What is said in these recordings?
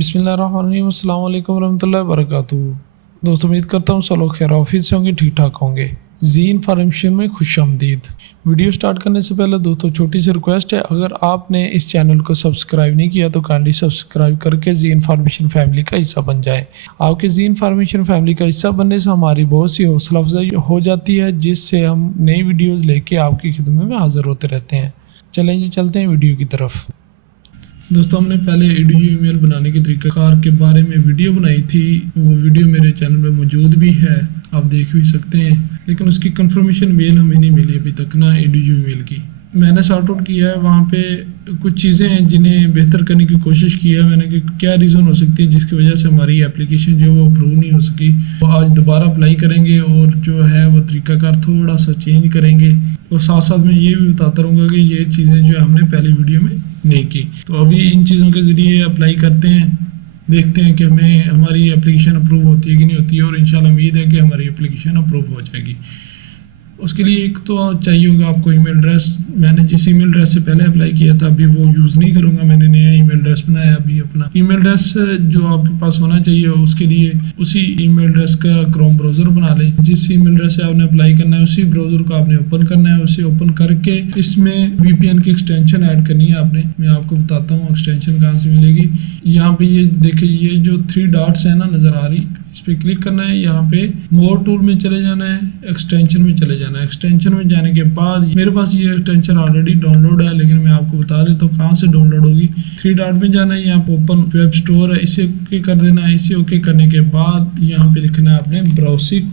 बिस्मिल्लाहिर्रहमानिर्रहीम, अस्सलाम वालेकुम रहमतुल्लाहि व बरकातुहू। दोस्तों, उम्मीद करता हूँ सब लोग खैर ऑफिस से होंगे, ठीक ठाक होंगे। जी इन्फॉर्मेशन में खुशामदीद। वीडियो स्टार्ट करने से पहले दोस्तों छोटी सी रिक्वेस्ट है, अगर आपने इस चैनल को सब्सक्राइब नहीं किया तो काइंडली सब्सक्राइब करके जी इन्फॉर्मेशन फैमिली का हिस्सा बन जाएं। आपके जी इन्फॉर्मेशन फैमिली का हिस्सा बनने से हमारी बहुत सी हौसला अफजाई हो जाती है, जिससे हम नई वीडियोज़ लेके आपकी खिदमत में हाजिर होते रहते हैं। चलें जी, चलते हैं वीडियो की तरफ। दोस्तों, हमने पहले EDU ईमेल बनाने के तरीक़ाकार के बारे में वीडियो बनाई थी। वो वीडियो मेरे चैनल पे मौजूद भी है, आप देख भी सकते हैं, लेकिन उसकी कंफर्मेशन मेल हमें नहीं मिली अभी तक ना EDU ईमेल की। मैंने सॉर्ट आउट किया है, वहाँ पे कुछ चीज़ें हैं जिन्हें बेहतर करने की कोशिश की है मैंने कि क्या रीज़न हो सकती है जिसकी वजह से हमारी एप्लीकेशन जो है वो अप्रूव नहीं हो सकी। तो आज दोबारा अप्लाई करेंगे और जो है वो तरीक़ाकार थोड़ा सा चेंज करेंगे, और साथ साथ मैं ये भी बताता रहूँगा कि ये चीज़ें जो हमने पहली वीडियो में नहीं की। तो अभी इन चीज़ों के ज़रिए अप्लाई करते हैं, देखते हैं कि हमें हमारी एप्लीकेशन अप्रूव होती है कि नहीं होती है, और इंशाल्लाह उम्मीद है कि हमारी एप्लीकेशन अप्रूव हो जाएगी। उसके लिए एक तो चाहिए होगा आपको ईमेल एड्रेस। मैंने जिस ईमेल एड्रेस से पहले अप्लाई किया था अभी वो यूज़ नहीं करूँगा, मैंने नया ईमेल एड्रेस बनाया अभी अपना। ईमेल एड्रेस जो आपके पास होना चाहिए, उसके लिए उसी ईमेल एड्रेस का क्रोम ब्राउज़र बना लें। जिस ईमेल एड्रेस से आपने अप्लाई करना है उसी ब्राउज़र को आपने ओपन करना है। उसे ओपन करके इसमें VPN की एक्सटेंशन ऐड करनी है आपने। मैं आपको बताता हूँ एक्सटेंशन कहाँ से मिलेगी। यहाँ पे ये देखिए, ये जो 3 डॉट्स है ना नज़र आ रही, इस पर क्लिक करना है। यहाँ पे मोर टूल में चले जाना है, एक्सटेंशन में चले जाना है। एक्सटेंशन में जाने के बाद मेरे पास ये एक्सटेंशन ऑलरेडी डाउनलोड है, लेकिन मैं आपको बता देता हूँ कहाँ से डाउनलोड होगी। 3 डॉट में जाना है, यहाँ पे ओपन वेब स्टोर है, इसे ओके कर देना है। इसे ओके करने के बाद यहाँ पे लिखना है आपने ब्राउज़िंग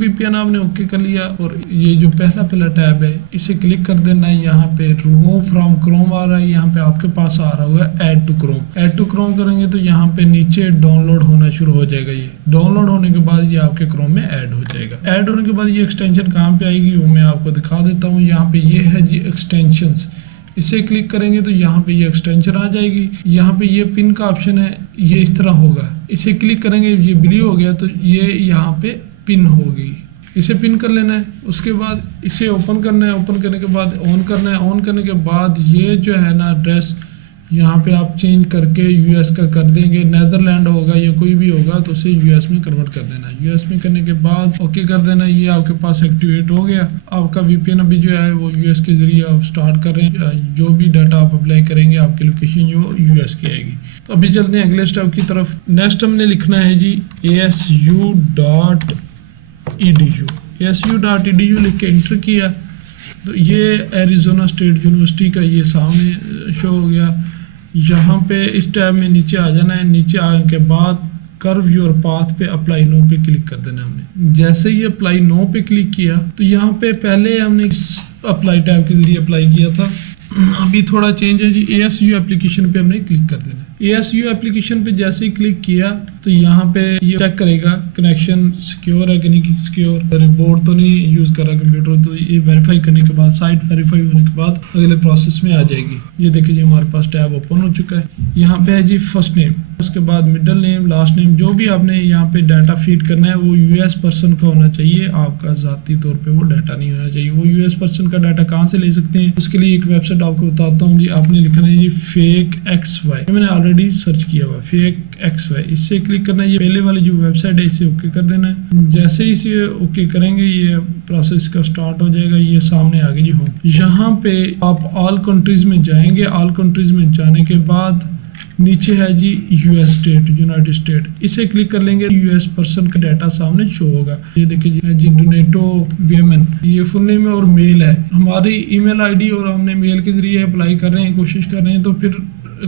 VPN आपने ओके कर लिया, और ये जो पहला टैब है इसे क्लिक कर देना है। यहाँ पे रिमूव फ्रॉम क्रोम आ रहा है, यहाँ पे आपके पास आ रहा होगा add to Chrome. Add to Chrome करेंगे तो यहाँ पे नीचे डाउनलोड होना शुरू हो जाएगा। ये डाउनलोड होने के बाद ये आपके क्रोम में ऐड हो जाएगा। ऐड होने के बाद ये एक्सटेंशन कहाँ पे आएगी वो मैं आपको दिखा देता हूँ। यहाँ पे ये है जी एक्सटेंशंस, इसे क्लिक करेंगे तो यहाँ पे ये एक्सटेंशन आ जाएगी। यहाँ पे ये पिन का ऑप्शन है, ये इस तरह होगा। इसे क्लिक करेंगे, ये ब्लू हो गया तो ये यहाँ पे पिन होगी, इसे पिन कर लेना है। उसके बाद इसे ओपन करना है, ओपन करने के बाद ऑन करना है। ऑन करने के बाद ये जो है ना एड्रेस यहाँ पे आप चेंज करके US का कर देंगे। नेदरलैंड होगा या कोई भी होगा तो उसे US में कन्वर्ट कर देना है। US में करने के बाद ओके कर देना। ये आपके पास एक्टिवेट हो गया। आपका VPN अभी जो है वो US के ज़रिए आप स्टार्ट कर रहे हैं। जो भी डाटा आप अप्लाई करेंगे आपकी लोकेशन जो US की आएगी। तो अभी चलते हैं अगले स्टेप की तरफ। नेक्स्ट हमने लिखना है जी ASU.edu लिख के एंटर किया तो ये एरिज़ोना स्टेट यूनिवर्सिटी का ये सामने शो हो गया। यहाँ पे इस टैब में नीचे आ जाना है। नीचे आने के बाद कर्व योर पाथ पे अप्लाई नो पे क्लिक कर देना हमने। जैसे ही अप्लाई नो पे क्लिक किया तो यहाँ पे पहले हमने इस अप्लाई टैब के जरिए अप्लाई किया था, अभी थोड़ा चेंज है जी। ASU एप्लीकेशन पे हमने क्लिक कर देना है। ASU एप्लीकेशन पे जैसे ही क्लिक किया तो यहाँ पे ये चेक करेगा कनेक्शन सिक्योर है कि नहीं सिक्योर, रिपोर्ट तो नहीं यूज़ कर रहा कंप्यूटर। तो ये वेरीफाई करने के बाद, साइट वेरीफाई होने के बाद अगले प्रोसेस में आ जाएगी। ये देखिए जी, हमारे पास टैब ओपन हो चुका है। यहाँ पे है जी फर्स्ट नेम, उसके बाद मिडिल नेम, लास्ट नेम। जो भी आपने यहाँ पे डाटा फीड करना है वो US पर्सन का होना चाहिए, आपका ज़ाती तौर पे वो डाटा नहीं होना चाहिए। वो US पर्सन का डाटा कहाँ से ले सकते हैं, उसके लिए एक वेबसाइट आपको बताता हूँ जी। आपने लिखना है जी FakeXY, मैंने ऑलरेडी सर्च किया हुआ FakeXY। इससे क्लिक करना है। ये पहले वाली जो वेबसाइट है इसे ओके कर देना है। जैसे ही इसे ओके करेंगे ये प्रोसेस का स्टार्ट हो जाएगा। ये सामने आ गई जी होम। यहाँ पे आप ऑल कंट्रीज में जाएंगे। ऑल कंट्रीज में जाने के बाद नीचे है जी US स्टेट, यूनाइटेड स्टेट। इसे क्लिक कर लेंगे, US पर्सन का डाटा सामने शो होगा। ये देखिए जी डोनेटो वेमन, ये फुल नेम है और मेल है। हमारी ईमेल ID और हमने मेल के जरिए अप्लाई कर रहे हैं, कोशिश कर रहे हैं, तो फिर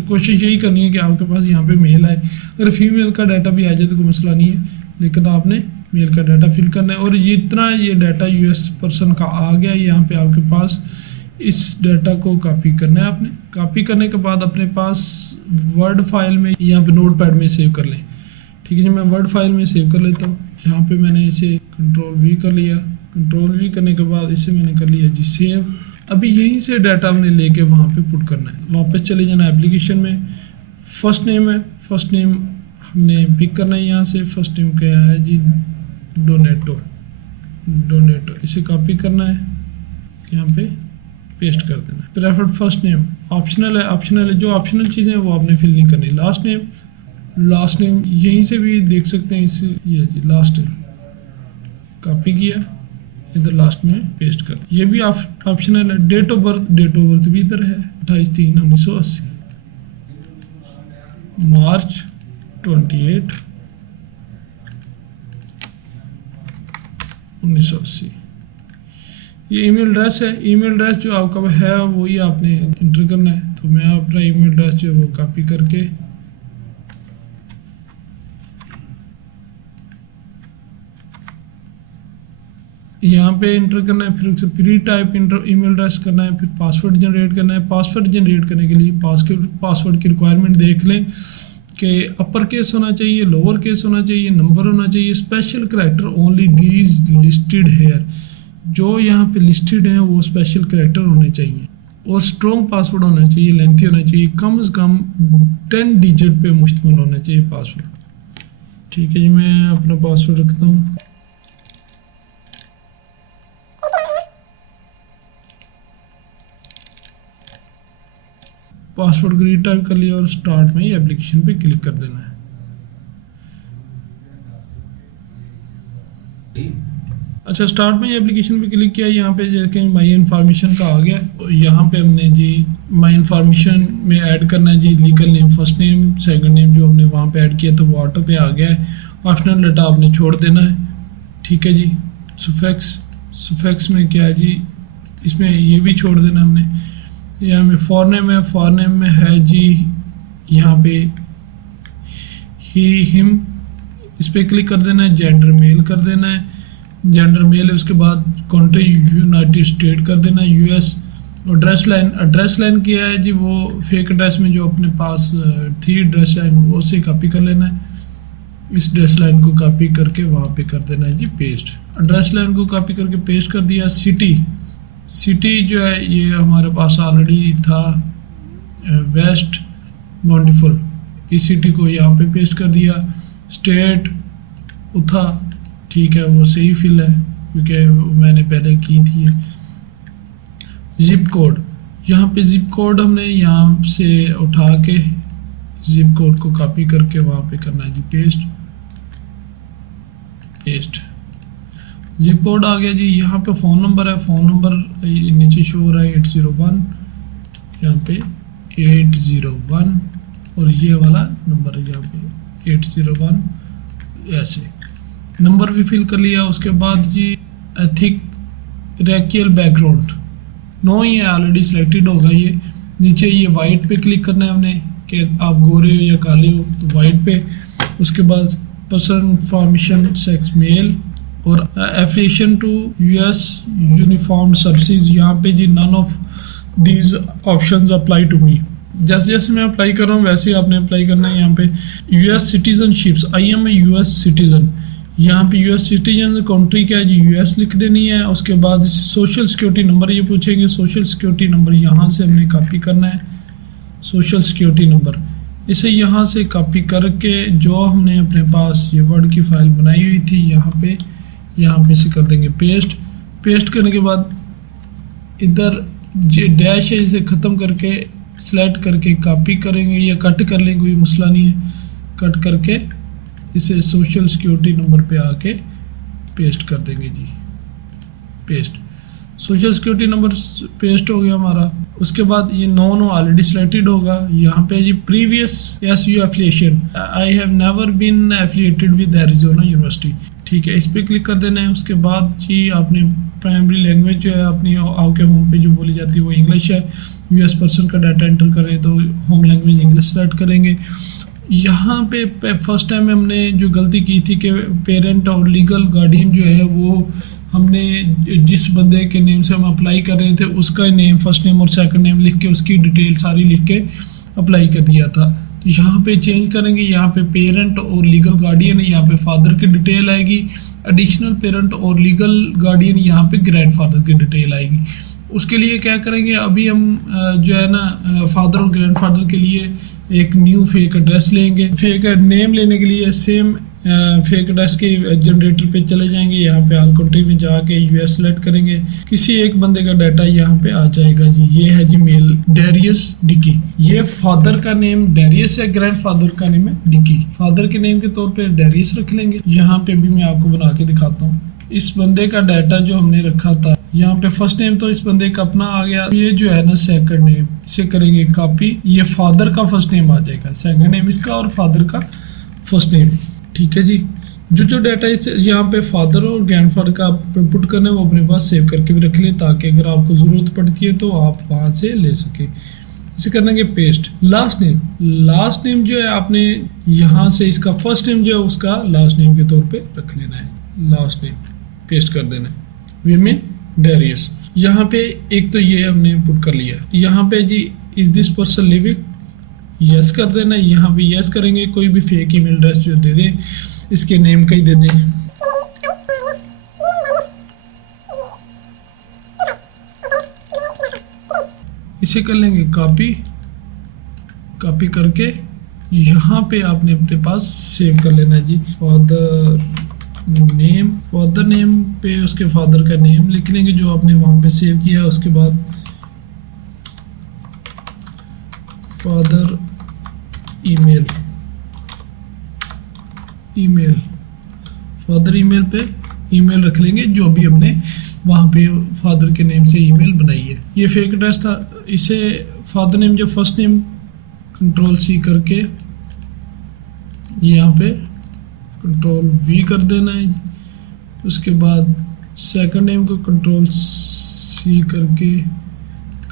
कोशिश यही करनी है कि आपके पास यहाँ पे मेल आए। अगर फीमेल का डाटा भी आ जाए तो कोई मसला नहीं है, लेकिन आपने मेल का डाटा फिल करना है। और ये इतना ये डाटा US पर्सन का आ गया। यहाँ पे आपके पास इस डाटा को कॉपी करना है। आपने कॉपी करने के बाद अपने पास वर्ड फाइल में यहाँ पे नोटपैड में सेव कर लें। ठीक है जी, मैं वर्ड फाइल में सेव कर लेता हूँ। यहाँ पे मैंने इसे Ctrl+V कर लिया। Ctrl+V करने के बाद इसे मैंने कर लिया जी सेव। अभी यहीं से डाटा हमने लेके वहाँ पे पुट करना है। वापस चले जाना एप्लीकेशन में। फर्स्ट नेम है, फर्स्ट नेम हमने पिक करना है यहाँ से। फर्स्ट नेम क्या है जी डोनेटो, इसे कॉपी करना है यहाँ पे पेस्ट कर देना है। प्रेफर्ड फर्स्ट नेम ऑप्शनल है, जो ऑप्शनल चीज़ें हैं वो आपने फिल नहीं करनी। लास्ट नेम यहीं से भी देख सकते हैं, इसे ये जी लास्ट नेम कॉपी किया, इधर लास्ट में पेस्ट कर, ये भी ऑप्शनल है। डेट ऑफ बर्थ भी इधर है 28/3/1980, मार्च 28 1980। ये ईमेल एड्रेस है, ईमेल एड्रेस जो आपका है वही आपने इंटर करना है। तो मैं अपना ईमेल एड्रेस जो है वो कॉपी करके यहाँ पे इंटर करना है, फिर प्री टाइप ईमेल एड्रेस करना है, फिर पासवर्ड जनरेट करना है। पासवर्ड जनरेट करने के लिए पासवर्ड की रिक्वायरमेंट देख लें कि अपर केस होना चाहिए, लोअर केस होना चाहिए, नंबर होना चाहिए, special character only these listed hair, जो यहाँ पे लिस्टेड हैं वो स्पेशल करैक्टर होने चाहिए, और स्ट्रॉन्ग पासवर्ड होना चाहिए, लेंथी होना चाहिए, कम से कम 10 डिजिट पे मुश्तमिल होना चाहिए पासवर्ड। ठीक है जी, मैं अपना पासवर्ड रखता हूँ। पासवर्ड को रीटाइप कर लिया और स्टार्ट में ही एप्लीकेशन पे क्लिक कर देना है। अच्छा, स्टार्ट में एप्लीकेशन पे क्लिक किया, यहाँ पे देखें माई इन्फॉर्मेशन का आ गया। तो यहाँ पे हमने जी माई इन्फॉर्मेशन में ऐड करना है जी legal name, first name, second name जो हमने वहाँ पे ऐड किया तो वो ऑटो पे आ गया है। ऑप्शनल डाटा आपने छोड़ देना है। ठीक है जी। सुफिक्स में क्या है जी, इसमें ये भी छोड़ देना हमने। यहाँ में फॉरनेम में है जी यहाँ पे ही हिम, इस पर क्लिक कर देना है। जेंडर मेल कर देना है, जेंडर मेल है। उसके बाद कंट्री यूनाइटेड स्टेट कर देना है, यूएस। और एड्रेस लाइन क्या है जी, वो फेक एड्रेस में जो अपने पास थी एड्रेस लाइन वो उसे कॉपी कर लेना है। इस एड्रेस लाइन को कॉपी करके वहाँ पे कर देना है जी पेस्ट। एड्रेस लाइन को कॉपी करके पेस्ट कर दिया। सिटी जो है ये हमारे पास ऑलरेडी था, वेस्ट बाउंडीफुल, इस सिटी को यहाँ पे पेस्ट कर दिया। स्टेट उथा, ठीक है, वो सही फिल है क्योंकि मैंने पहले की थी। जिप कोड, यहाँ पे जिप कोड हमने यहाँ से उठा के जिप कोड को कॉपी करके वहाँ पे करना है जी पेस्ट। जिप कोड आ गया जी। यहाँ पे फ़ोन नंबर है, फ़ोन नंबर नीचे शो हो रहा है 801, यहाँ पे 801, और ये वाला नंबर है यहाँ पे 801, ऐसे नंबर भी फिल कर लिया। उसके बाद जी एथिक रेकियल बैकग्राउंड नो, ये ऑलरेडी सिलेक्टेड होगा। ये नीचे ये वाइट पे क्लिक करना है हमने कि आप गोरे हो या काले हो, तो वाइट पे। उसके बाद पर्सनल इंफॉर्मेशन सेक्स मेल, और affiliation to US uniform services, यहाँ पे जी none of these options apply to me. जैसे जैसे मैं अप्लाई कर रहा हूँ वैसे ही आपने अप्लाई करना है। यहाँ पे US citizenships, I am a US citizen, यहाँ पे यूएस सिटीजन कंट्री क्या है जी, यूएस लिख देनी है। उसके बाद सोशल सिक्योरिटी नंबर ये पूछेंगे, सोशल सिक्योरिटी नंबर यहाँ से हमने कॉपी करना है। सोशल सिक्योरिटी नंबर इसे यहाँ से कॉपी करके जो हमने अपने पास ये वर्ड की फाइल बनाई हुई थी यहाँ पे से कर देंगे पेस्ट करने के बाद इधर जो डैश है इसे ख़त्म करके सेलेक्ट करके कॉपी करेंगे या कट कर लेंगे, कोई मसला नहीं है। कट करके इसे सोशल सिक्योरिटी नंबर पे आके पेस्ट कर देंगे जी paste. Social security number paste हो गया हमारा। उसके बाद ये नो ऑलरेडी सिलेक्टेड होगा। यहाँ पे जी previous SU affiliation, I have never been affiliated with Arizona University, ठीक है, इस पर क्लिक कर देना है। उसके बाद जी आपने प्राइमरी लैंग्वेज जो है अपनी आपके होम पे जो बोली जाती है वो इंग्लिश है। यूएस पर्सन का डाटा एंटर करें तो होम लैंग्वेज इंग्लिश सेलेक्ट करेंगे। यहाँ पे फर्स्ट टाइम हमने जो गलती की थी कि पेरेंट और लीगल गार्डियन जो है वो हमने जिस बंदे के नेम से हम अप्लाई कर रहे थे उसका नेम, फर्स्ट नेम और सेकंड नेम लिख के उसकी डिटेल सारी लिख के अप्लाई कर दिया था। तो यहाँ पे चेंज करेंगे, यहाँ पे पेरेंट और लीगल गार्डियन है, यहाँ पे फादर की डिटेल आएगी। एडिशनल पेरेंट और लीगल गार्डियन यहाँ पे ग्रैंडफादर की डिटेल आएगी। उसके लिए क्या करेंगे, अभी हम जो है ना फादर और ग्रैंडफादर के लिए एक न्यू फेक एड्रेस लेंगे। फेक नेम लेने के लिए सेम फेक एड्रेस के जनरेटर पे चले जाएंगे, यहाँ पे ऑल कंट्री में जाके यूएस सेलेक्ट करेंगे, किसी एक बंदे का डाटा यहाँ पे आ जाएगा जी। ये है जी मेल डेरियस डिकी। ये फादर का नेम डेरियस है, ग्रैंडफादर का नेम है डिकी। फादर के नेम के तौर पे डेरियस रख लेंगे। यहाँ पे भी मैं आपको बना के दिखाता हूँ। इस बंदे का डाटा जो हमने रखा था, यहाँ पे फर्स्ट नेम तो इस बंदे का अपना आ गया। ये जो है ना सेकंड नेम, इसे करेंगे कॉपी। ये फादर का फर्स्ट नेम आ जाएगा, सेकंड नेम इसका और फादर का फर्स्ट नेम। ठीक है जी। जो डाटा इस यहाँ पे फादर और ग्रैंडफादर का पुट करना है वो अपने पास सेव करके भी रख ले, ताकि अगर आपको ज़रूरत पड़ती है तो आप वहाँ से ले सके। इसे करना पेस्ट। लास्ट नेम जो है आपने यहाँ से इसका फर्स्ट नेम जो है उसका लास्ट नेम के तौर पे रख लेना है। लास्ट नेम पेस्ट कर देना है, वीमेन डेरियस। यहाँ पे एक तो ये हमने पुट कर लिया। यहाँ पे जी is this person living, yes कर देना। यहाँ पे यस करेंगे। कोई भी फेक ईमेल एड्रेस जो दे दें, इसके नेम का ही दे दें। इसे कर लेंगे कॉपी करके यहाँ पे आपने अपने पास सेव कर लेना है जी। फादर नेम पे उसके फादर का नेम लिख लेंगे जो आपने वहां पे सेव किया। उसके बाद फादर ईमेल फादर ईमेल पे ईमेल रख लेंगे जो भी हमने वहाँ पे फादर के नेम से ईमेल बनाई है। ये फेक एड्रेस था। इसे फादर नेम जो फर्स्ट नेम कंट्रोल सी करके यहाँ पे कंट्रोल वी कर देना है। उसके बाद सेकंड नेम को कंट्रोल सी करके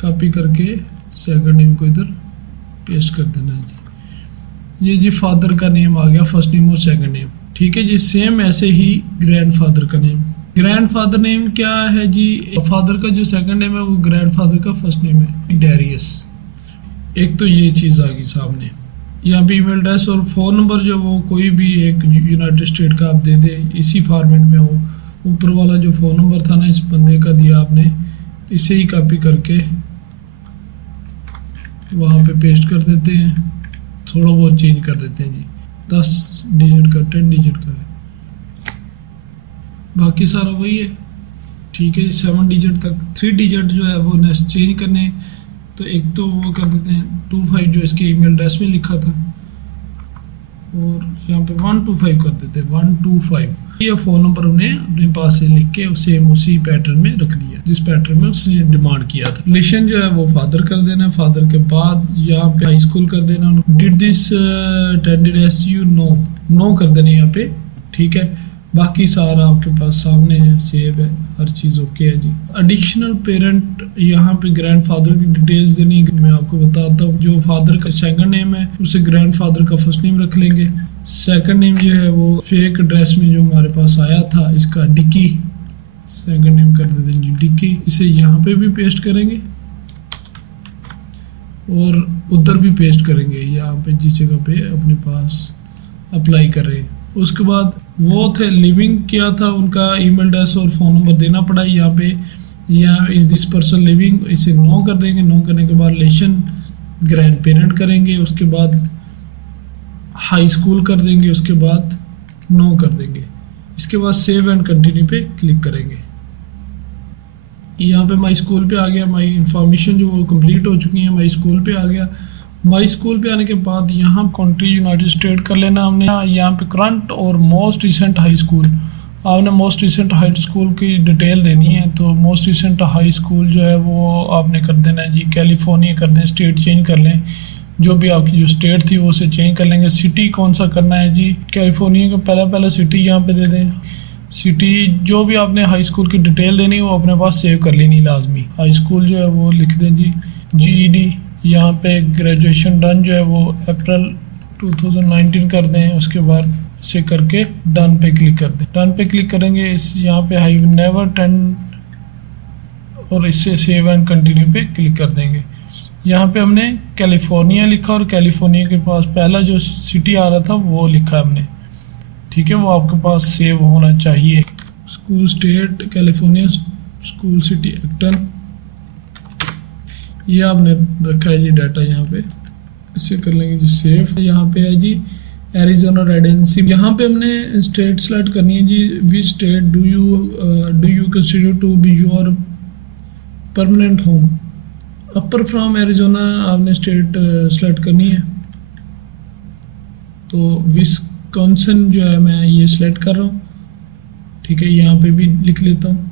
कॉपी करके सेकंड नेम को इधर पेस्ट कर देना है जी। ये जी फादर का नेम आ गया, फर्स्ट नेम और सेकंड नेम। ठीक है जी। सेम ऐसे ही ग्रैंडफादर का नेम। ग्रैंडफादर नेम क्या है जी? फादर का जो सेकंड नेम है वो ग्रैंडफादर का फर्स्ट नेम है, डेरियस। एक तो ये चीज़ आ गई सामने। यहाँ पे ईमेल एड्रेस और फ़ोन नंबर जो वो कोई भी एक यूनाइटेड स्टेट का आप दे दें, इसी फॉर्मेट में हो। ऊपर वाला जो फ़ोन नंबर था ना इस बंदे का दिया आपने, इसे ही कॉपी करके वहाँ पे पेस्ट कर देते हैं। थोड़ा बहुत चेंज कर देते हैं जी। 10 डिजिट का 10 डिजिट का है, बाकी सारा वही है। ठीक है। 7 डिजिट तक 3 डिजिट जो है वो नेक्स्ट चेंज करने, तो एक तो वो कर देते हैं 25 जो इसके ईमेल एड्रेस में लिखा था, और यहाँ पे 125 कर देते हैं 125। ये फ़ोन नंबर हमने अपने पास से लिख के सेम उसी पैटर्न में रख दिया जिस पैटर्न में उसने डिमांड किया था। रिलेशन जो है वो फादर कर देना। फादर के बाद यहाँ पे हाई स्कूल कर देना। Did this attended SU, no कर देना यहाँ पे। ठीक है। बाकी सारा आपके पास सामने है, सेव है, हर चीज़ ओके है जी। एडिशनल पेरेंट यहाँ पे ग्रैंडफादर की डिटेल्स देनी मैं आपको बताता हूँ। जो फादर का सेकंड नेम है उसे ग्रैंडफादर का फर्स्ट नेम रख लेंगे। सेकंड नेम जो है वो फेक एड्रेस में जो हमारे पास आया था इसका डिकी, सेकंड नेम कर देते हैं जी डिकी। इसे यहाँ पे भी पेस्ट करेंगे और उधर भी पेस्ट करेंगे, यहाँ पे जिस जगह पे अपने पास अप्लाई कर रहे हैं। उसके बाद वो थे लिविंग किया था, उनका ईमेल एड्रेस और फ़ोन नंबर देना पड़ा यहाँ पे। यहाँ इज दिस पर्सन लिविंग, इसे नो कर देंगे। नो करने के बाद रिलेशन ग्रैंड पेरेंट करेंगे। उसके बाद हाई स्कूल कर देंगे। उसके बाद नो कर देंगे। इसके बाद सेव एंड कंटिन्यू पे क्लिक करेंगे। यहाँ पे माई स्कूल पे आ गया। माई इंफॉर्मेशन जो वो कंप्लीट हो चुकी है, माई स्कूल पे आ गया। माई स्कूल पे आने के बाद यहाँ कंट्री यूनाइटेड स्टेट कर लेना हमने। यहाँ पे करंट और मोस्ट रिसेंट हाई स्कूल, आपने मोस्ट रिसेंट हाई स्कूल की डिटेल देनी है। तो मोस्ट रिसेंट हाई स्कूल जो है वो आपने कर देना है जी कैलिफोर्निया कर दें। स्टेट चेंज कर लें, जो भी आपकी जो स्टेट थी वो उसे चेंज कर लेंगे। सिटी कौन सा करना है जी? कैलिफोर्निया का पहला सिटी यहाँ पे दे दें। सिटी जो भी आपने हाई स्कूल की डिटेल देनी है वो अपने पास सेव कर लेनी लाजमी। हाई स्कूल जो है वो लिख दें जी GED। यहाँ पे ग्रेजुएशन डन जो है वो अप्रैल 2019 कर दें। उसके बाद इसे करके डन पे क्लिक कर दें। डन पे क्लिक करेंगे। इस यहाँ पे आई नेवर टेन और इससे सेव एंड कंटिन्यू पे क्लिक कर देंगे। यहाँ पे हमने कैलिफोर्निया लिखा और कैलिफोर्निया के पास पहला जो सिटी आ रहा था वो लिखा हमने। ठीक है। वो आपके पास सेव होना चाहिए। School state California, school city Acton, ये आपने रखा है जी डाटा यहाँ पे। इसे कर लेंगे जी सेव। यहाँ पे है जी एरिजोना रेजिडेंसी, यहाँ पे हमने स्टेट सेलेक्ट करनी है जी। Which state do you consider to be your permanent home. Apart from Arizona आपने स्टेट सेलेक्ट करनी है। तो विस्कॉन्सिन जो है मैं ये सिलेक्ट कर रहा हूँ, ठीक है। यहाँ पे भी लिख लेता हूँ।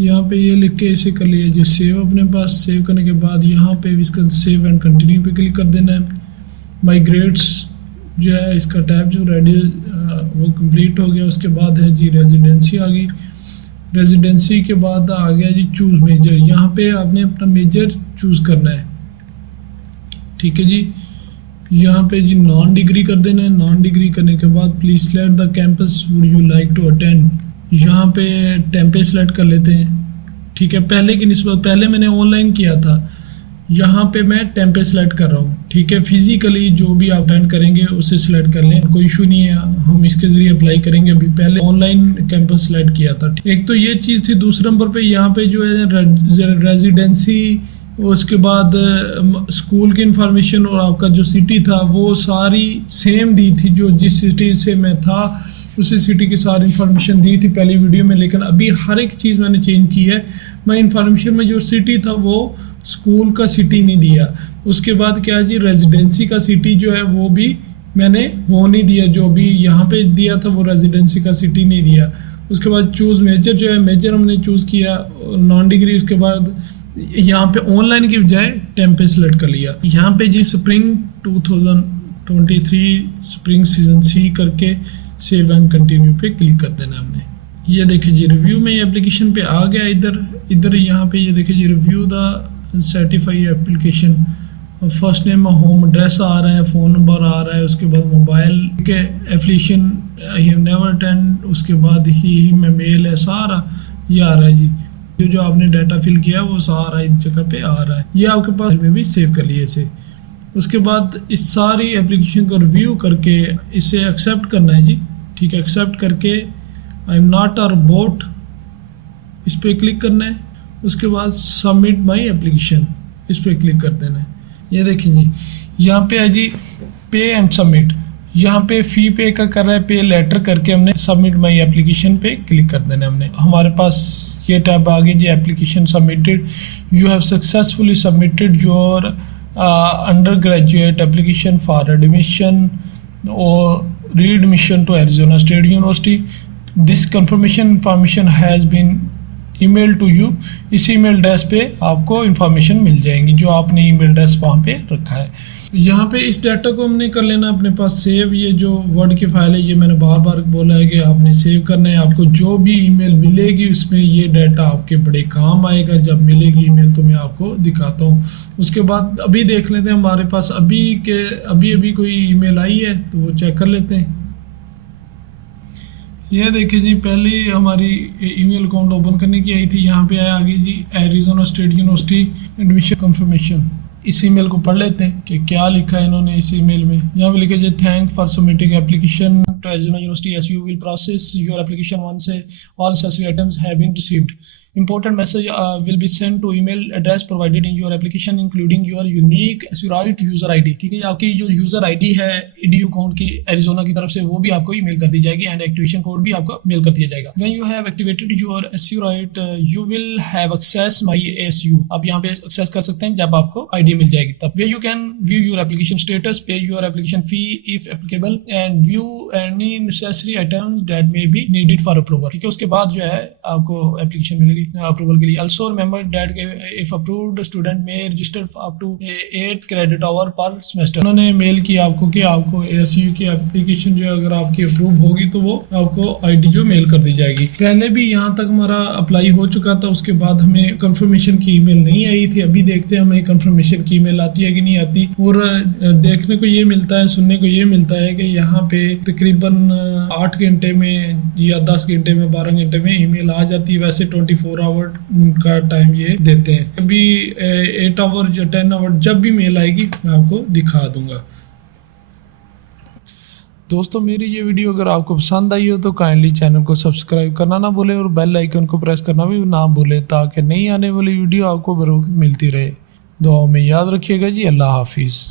यहाँ पे ये लिख के इसे कर लिया जी सेव अपने पास। सेव करने के बाद यहाँ पे इसका सेव एंड कंटिन्यू पे क्लिक कर देना है। माइग्रेट्स जो है इसका टैब जो रेडी वो कंप्लीट हो गया। उसके बाद है जी रेजिडेंसी आ गई। रेजिडेंसी के बाद आ गया जी चूज़ मेजर। यहाँ पे आपने अपना मेजर चूज़ करना है, ठीक है जी। यहाँ पे जी नॉन डिग्री कर देना है। नॉन डिग्री करने के बाद please select the campus would you like to attend. यहाँ पे टेम्पे सेलेक्ट कर लेते हैं, ठीक है। पहले की निस्बत पहले मैंने ऑनलाइन किया था, यहाँ पे मैं टेम्पे सेलेक्ट कर रहा हूँ, ठीक है। फिजिकली जो भी आप अटेंड करेंगे उसे सिलेक्ट कर लें, कोई इशू नहीं है, हम इसके जरिए अप्लाई करेंगे। अभी पहले ऑनलाइन कैंपस सेलेक्ट किया था। एक तो ये चीज़ थी। दूसरे नंबर पे यहाँ पे जो है रेजिडेंसी, उसके बाद स्कूल की इंफॉर्मेशन और आपका जो सिटी था वो सारी सेम दी थी। जो जिस सिटी से मैं था उसी सिटी की सारी इंफॉर्मेशन दी थी पहली वीडियो में, लेकिन अभी हर एक चीज़ मैंने चेंज की है। मैं इंफॉर्मेशन में जो सिटी था वो स्कूल का सिटी नहीं दिया। उसके बाद क्या जी रेजिडेंसी का सिटी जो है वो भी मैंने वो नहीं दिया, जो भी यहाँ पे दिया था वो रेजिडेंसी का सिटी नहीं दिया। उसके बाद चूज़ मेजर जो है, मेजर हमने चूज़ किया नॉन डिग्री। उसके बाद यहाँ पे ऑनलाइन की बजाय टेम्पे सेलेक्ट कर लिया। यहाँ पे जी स्प्रिंग 2023 स्प्रिंग सीजन सी करके सेव एंड कंटिन्यू पे क्लिक कर देना हमने। ये देखिए जी रिव्यू में ये एप्लीकेशन पे आ गया। इधर यहाँ पे ये देखिए जी review the certify application. First name home address आ रहा है, फ़ोन नंबर आ रहा है, उसके बाद मोबाइल के affiliation I have never attend, उसके बाद ही में मेल है, सारा ये आ रहा है जी। जो आपने डाटा फिल किया वो सारा इस जगह पे आ रहा है। ये आपके पास में भी सेव कर लिए इसे। उसके बाद इस सारी एप्लीकेशन को रिव्यू करके इसे एक्सेप्ट करना है जी, ठीक है। एक्सेप्ट करके I am not a robot इस पर क्लिक करना है। उसके बाद सबमिट माई एप्लीकेशन इस पर क्लिक कर देना है। ये देखिए जी यहाँ पे है जी पे एंड सबमिट। यहाँ पे फ़ी पे का कर रहा है, पे लेटर करके हमने सबमिट माई एप्लीकेशन पे क्लिक कर देना है हमने। हमारे पास ये टैब आ गई जी application submitted. You have successfully submitted your undergraduate application for admission और readmission to Arizona State University. This confirmation information has been email to you. इस ईमेल एड्रेस पे आपको इंफॉर्मेशन मिल जाएंगी जो आपने ईमेल एड्रेस वहाँ पे रखा है। यहाँ पे इस डाटा को हमने कर लेना अपने पास सेव। ये जो वर्ड की फाइल है ये मैंने बार बार बोला है कि आपने सेव करना है। आपको जो भी ईमेल मिलेगी उसमें ये डाटा आपके बड़े काम आएगा। जब मिलेगी ईमेल तो मैं आपको दिखाता हूँ। उसके बाद अभी देख लेते हैं हमारे पास अभी कोई ईमेल आई है तो वो चेक कर लेते हैं। ये देखिए जी पहले हमारी ईमेल अकाउंट ओपन करने की आई थी। यहाँ पे आया आगे जी Arizona State University admission confirmation. इस ईमेल को पढ़ लेते हैं कि क्या लिखा है इन्होंने इस ईमेल में। यहाँ पे लिखा है thank for submitting application to Arizona university S U will process your application once all necessary items have been received. Important message will be sent to email address provided in your application including your unique SURIT user ID। ठीक है, आपकी जो user ID है edu account की Arizona की तरफ से वो भी आपको ईमेल कर दी जाएगी एंड एक्टिवेशन कोड भी आपको मेल कर दिया जाएगा। When you have activated your SURIT you will have access my ASU। आप यहाँ पे एक्सेस कर सकते हैं जब आपको आईडी मिल जाएगी तब। Where you can view your application status, pay your application fee if applicable and view any necessary items that may be needed for approval। ठीक है, उसके बाद जो है आपको एप्लीकेशन मिलेगी अप्रूवल के लिए। Also remember that if approved student may register up to 8 credit hour per semester। उन्होंने मेल किया आपको कि आपको ASU की एप्लीकेशन जो अगर आपकी अप्रूव होगी तो वो आपको आईडी जो मेल कर दी जाएगी। पहले भी यहाँ तक हमारा अप्लाई हो चुका था, उसके बाद हमें कंफर्मेशन की ईमेल नहीं आई थी। अभी देखते हैं हमें कंफर्मेशन की ईमेल आती है कि नहीं आती। और देखने को ये मिलता है, सुनने को ये मिलता है कि यहाँ पे तकरीबन 8 घंटे में या 10 घंटे में 12 घंटे में ईमेल आ जाती है। वैसे 24 आवर का टाइम ये देते हैं। अभी 8 आवर या 10 आवर जब भी मेल आएगी मैं आपको दिखा दूंगा। दोस्तों मेरी ये वीडियो अगर आपको पसंद आई हो तो काइंडली चैनल को सब्सक्राइब करना ना भूलें और बेल आइकन को प्रेस करना भी ना भूलें, ताकि नई आने वाली वीडियो आपको बरोक्त मिलती रहे। दुआओं में याद रखिएगा जी। अल्लाह हाफिज़।